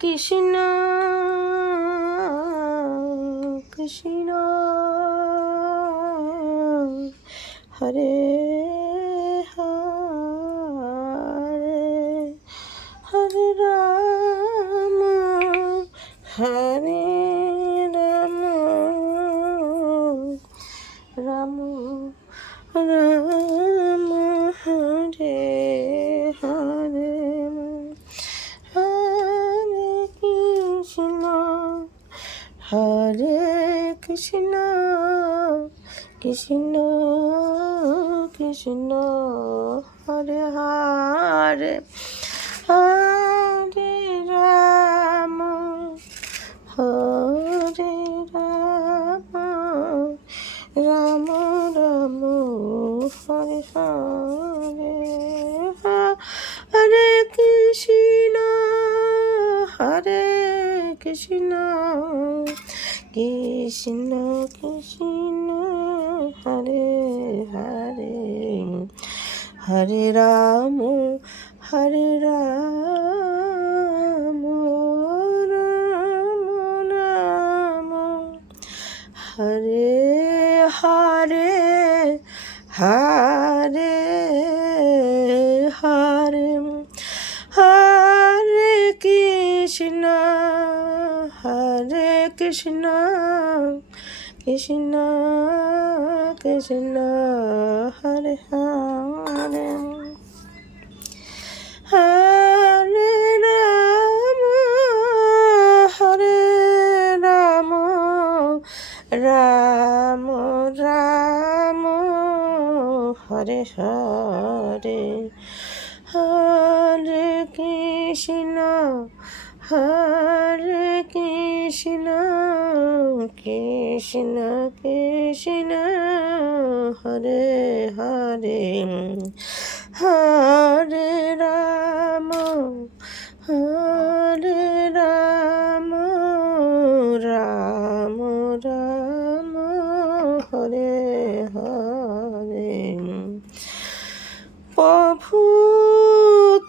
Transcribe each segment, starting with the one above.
কৃষ্ণ কৃষ্ণ হরে হরে হরে রাম হরে রাম রাম রাম হরে হরে হরে কৃষ্ণ হরে কৃষ্ণ কৃষ্ণ কৃষ্ণ হরে হরে হরে রাম হরে রাম রাম রাম হরে হরে হরে কৃষ্ণ হরে কৃষ্ণ কৃষ্ণ কৃষ্ণ হরে হরে হরে রাম হরে রাম রাম রাম হরে হরে হরে হরে হরে কৃষ্ণ হরে কৃষ্ণ কৃষ্ণ কৃষ্ণ হরে হরে হরে রাম হরে রাম রাম রাম হরে হরে হরে কৃষ্ণ হরে কৃষ্ণ কৃষ্ণ কৃষ্ণ হরে হরে হরে রাম হরে রাম রাম রাম হরে হরে প্রভু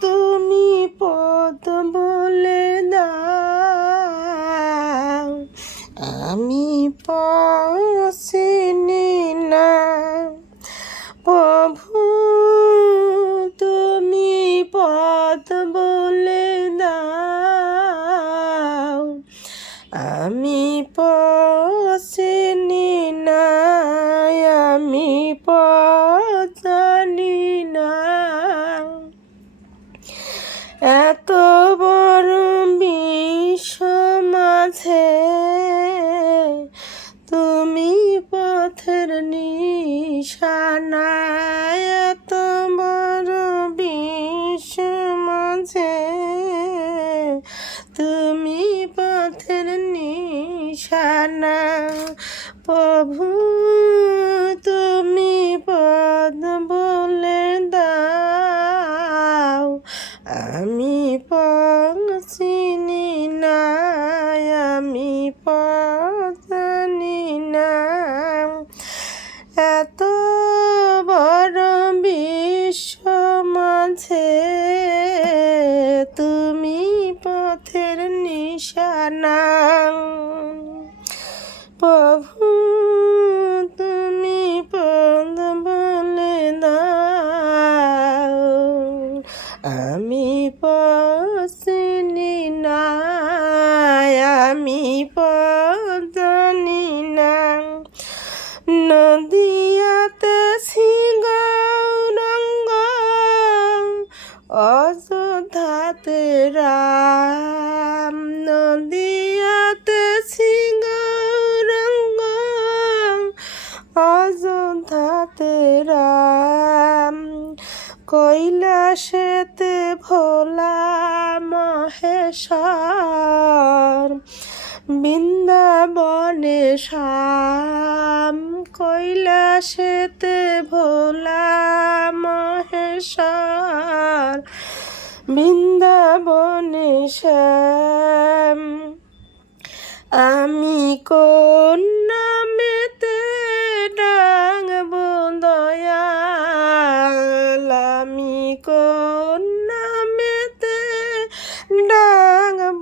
তুমি পদ বলে দাও আমি পৌঁছিনি না প্রভু তুমি পদ বলে দাও আমি পৌঁছিনি না আমি পদ জানি না এত বড় বিশ্ব মাঝে তুমি পথের নিশানা এত বড় বিশ্ব মাঝে তুমি পথের নিশানা প্রভু তুমি পদ বলে দাও আমি পৌঁছিনি না আমি পথ জানি না এত বড় বিশ্ব মাঝে তুমি পথের নিশানা প্রভু তুমি পদ বলে দাও আমি পৌঁছিনি না আমি পথ জানি না নদিয়াতে গৌরাঙ্গ অযোধ্যাতে রাম নদিয়াতে গৌরাঙ্গ অযোধ্যাতে রাম কৈলাসেতে ভোলা মহেশ্বর বৃন্দাবনে শ্যাম কৈলাসেতে ভোলা মহেশ্বর বৃন্দাবনে শ্যাম আমি কোন নামেতে ডাকব দয়াল আমি কোন নামেতে ডাকব